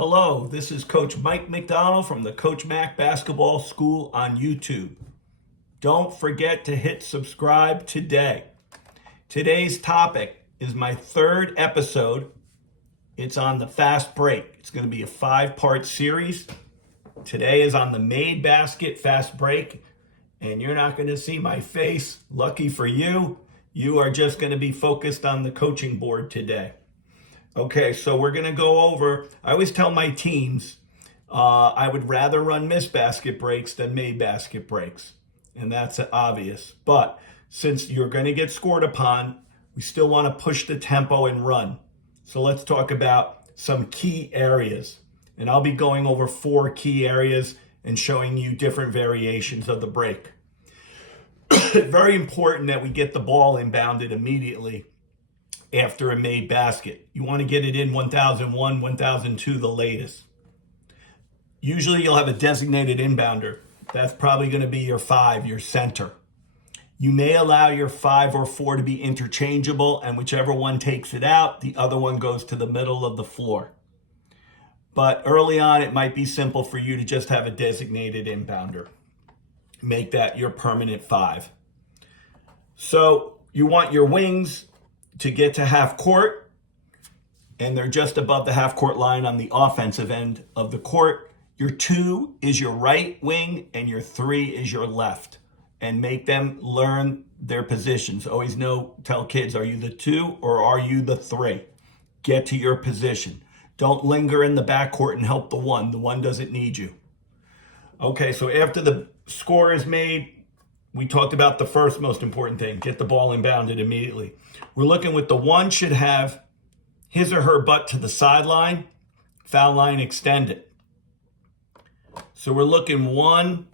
Hello, this is Coach Mike McDonald from the Coach Mac Basketball School on YouTube. Don't forget to hit subscribe today. Today's topic is my third episode. It's on the fast break. It's going to be a 5-part series. Today is on the made basket fast break, and you're not going to see my face. Lucky for you, you are just going to be focused on the coaching board today. Okay, so we're going to go over, I always tell my teams, I would rather run missed basket breaks than made basket breaks. And that's obvious. But since you're going to get scored upon, we still want to push the tempo and run. So let's talk about some key areas. And I'll be going over 4 key areas and showing you different variations of the break. Very important that we get the ball inbounded immediately after a made basket. You want to get it in 1001, 1002, the latest. Usually you'll have a designated inbounder. That's probably going to be your 5, your center. You may allow your 5 or 4 to be interchangeable, and whichever one takes it out, the other one goes to the middle of the floor. But early on, it might be simple for you to just have a designated inbounder. Make that your permanent 5. So you want your wings to get to half court, and they're just above the half court line on the offensive end of the court. Your 2 is your right wing, and your 3 is your left. And make them learn their positions. Always tell kids, are you the 2 or are you the 3? Get to your position. Don't linger in the backcourt and help the 1. The 1 doesn't need you. Okay, so after the score is made, we talked about the first most important thing, get the ball inbounded immediately. We're looking with the 1 should have his or her butt to the sideline, foul line extended. So we're looking 1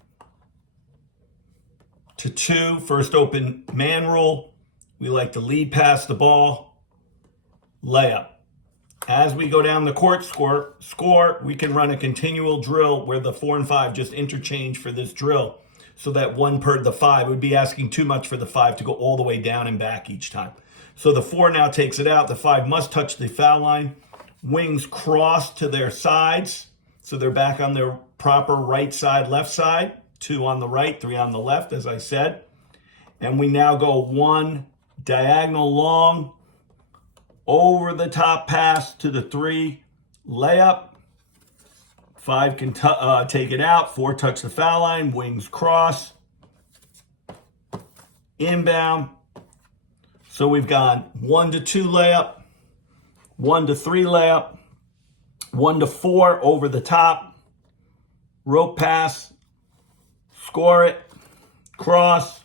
to 2, first open man rule. We like to lead pass the ball, layup. As we go down the court score, we can run a continual drill where the 4 and 5 just interchange for this drill. So that 1 per the 5 would be asking too much for the 5 to go all the way down and back each time. So the 4 now takes it out. The 5 must touch the foul line. Wings cross to their sides. So they're back on their proper right side, left side. 2 on the right, 3 on the left, as I said. And we now go 1 diagonal long, over the top pass to the 3, layup. 5 can take it out. 4 touch the foul line. Wings cross. Inbound. So we've gone 1 to 2 layup. 1 to 3 layup. 1 to 4 over the top. Rope pass. Score it. Cross.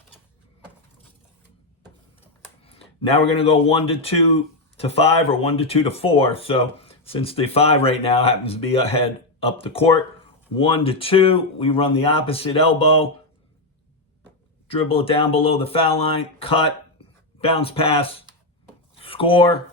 Now we're going to go 1 to 2 to 5 or 1 to 2 to 4. So since the 5 right now happens to be ahead up the court, 1 to 2, we run the opposite elbow, dribble it down below the foul line, cut, bounce pass, score.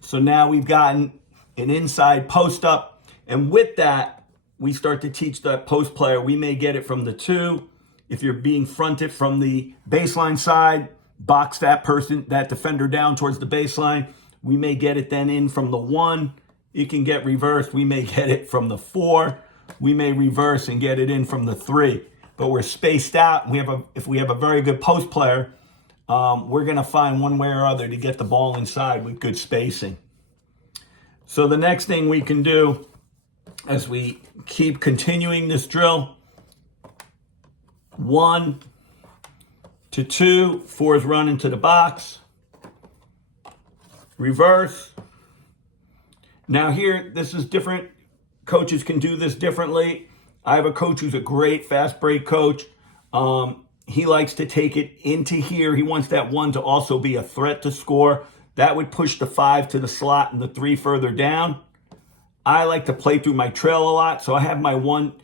So now we've gotten an inside post up, and with that, we start to teach that post player. We may get it from the 2. If you're being fronted from the baseline side, box that person, that defender down towards the baseline. We may get it then in from the 1. It can get reversed. We may get it from the 4. We may reverse and get it in from the 3. But we're spaced out. If we have a very good post player, we're going to find one way or other to get the ball inside with good spacing. So the next thing we can do as we keep continuing this drill, 1 to 2, 4 is running to the box, reverse. Now here, this is different. Coaches can do this differently. I have a coach who's a great fast break coach. He likes to take it into here. He wants that 1 to also be a threat to score. That would push the 5 to the slot and the 3 further down. I like to play through my trail a lot, so I have my 1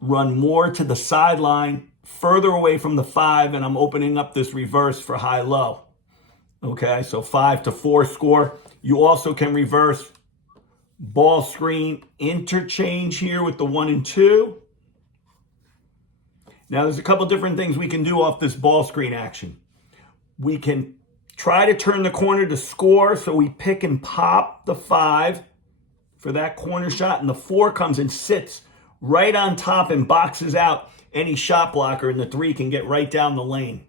run more to the sideline, further away from the 5, and I'm opening up this reverse for high-low. Okay, so 5 to 4 score. You also can reverse ball screen interchange here with the 1 and 2. Now, there's a couple different things we can do off this ball screen action. We can try to turn the corner to score, so we pick and pop the 5 for that corner shot, and the 4 comes and sits right on top and boxes out any shot blocker, and the 3 can get right down the lane.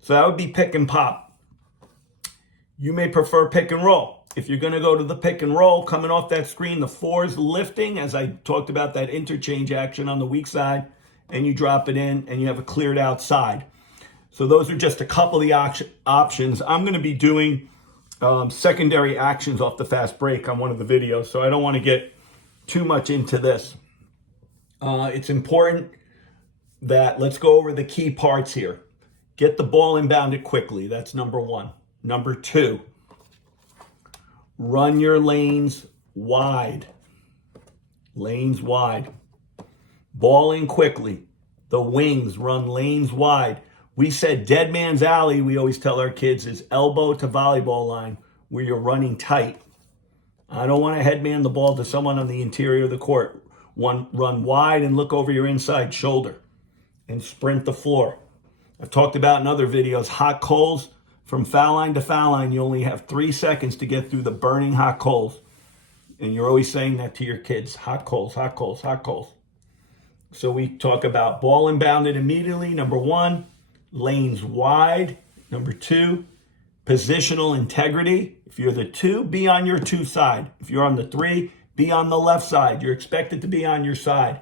So that would be pick and pop. You may prefer pick and roll. If you're going to go to the pick and roll, coming off that screen, the 4's lifting, as I talked about that interchange action on the weak side, and you drop it in, and you have a cleared outside. So those are just a couple of the options. I'm going to be doing secondary actions off the fast break on one of the videos, so I don't want to get too much into this. It's important that let's go over the key parts here. Get the ball inbounded quickly. That's number 1. Number 2, run your lanes wide. Lanes wide. Ball in quickly. The wings run lanes wide. We said dead man's alley, we always tell our kids, is elbow to volleyball line where you're running tight. I don't want to headman the ball to someone on the interior of the court. Run wide and look over your inside shoulder and sprint the floor. I've talked about in other videos, hot coals. From foul line to foul line, you only have 3 seconds to get through the burning hot coals. And you're always saying that to your kids, hot coals, hot coals, hot coals. So we talk about ball inbounded immediately, number 1. Lanes wide, number 2. Positional integrity. If you're the 2, be on your 2 side. If you're on the 3, be on the left side. You're expected to be on your side.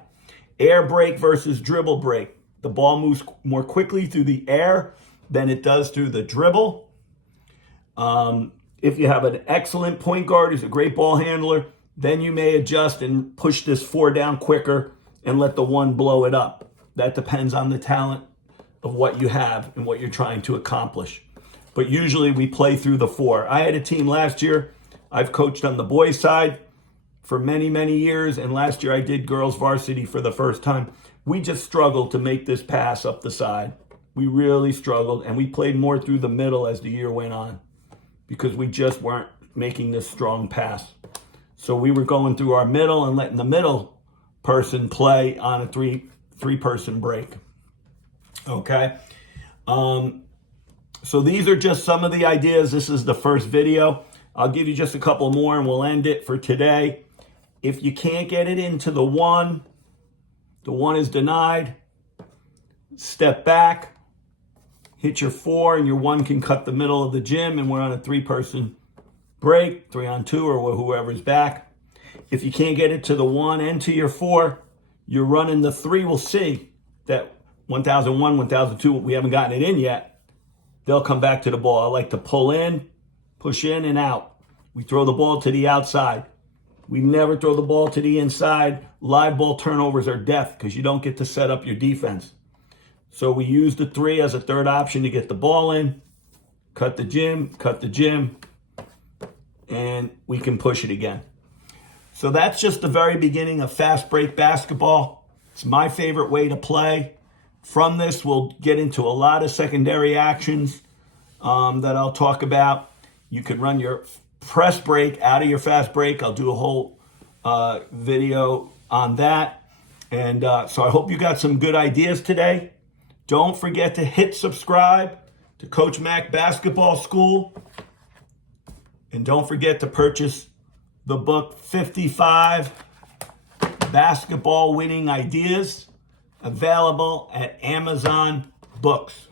Air break versus dribble break. The ball moves more quickly through the air than it does through the dribble. If you have an excellent point guard who's a great ball handler, then you may adjust and push this 4 down quicker and let the 1 blow it up. That depends on the talent of what you have and what you're trying to accomplish. But usually we play through the 4. I had a team last year. I've coached on the boys' side for many, many years, and last year I did girls varsity for the first time. We just struggled to make this pass up the side. We really struggled, and we played more through the middle as the year went on because we just weren't making this strong pass. So we were going through our middle and letting the middle person play on a three-person break. Okay? So these are just some of the ideas. This is the first video. I'll give you just a couple more, and we'll end it for today. If you can't get it into the 1 is denied. Step back. Hit your 4, and your 1 can cut the middle of the gym, and we're on a 3-person break, 3-on-2, or whoever's back. If you can't get it to the 1 and to your 4, you're running the 3. We'll see that 1001, 1002, we haven't gotten it in yet. They'll come back to the ball. I like to pull in, push in, and out. We throw the ball to the outside. We never throw the ball to the inside. Live ball turnovers are death because you don't get to set up your defense. So we use the 3 as a third option to get the ball in, cut the gym, and we can push it again. So that's just the very beginning of fast break basketball. It's my favorite way to play. From this, we'll get into a lot of secondary actions that I'll talk about. You could run your press break out of your fast break. I'll do a whole video on that. And so I hope you got some good ideas today. Don't forget to hit subscribe to Coach Mac Basketball School. And don't forget to purchase the book 55 Basketball Winning Ideas, available at Amazon Books.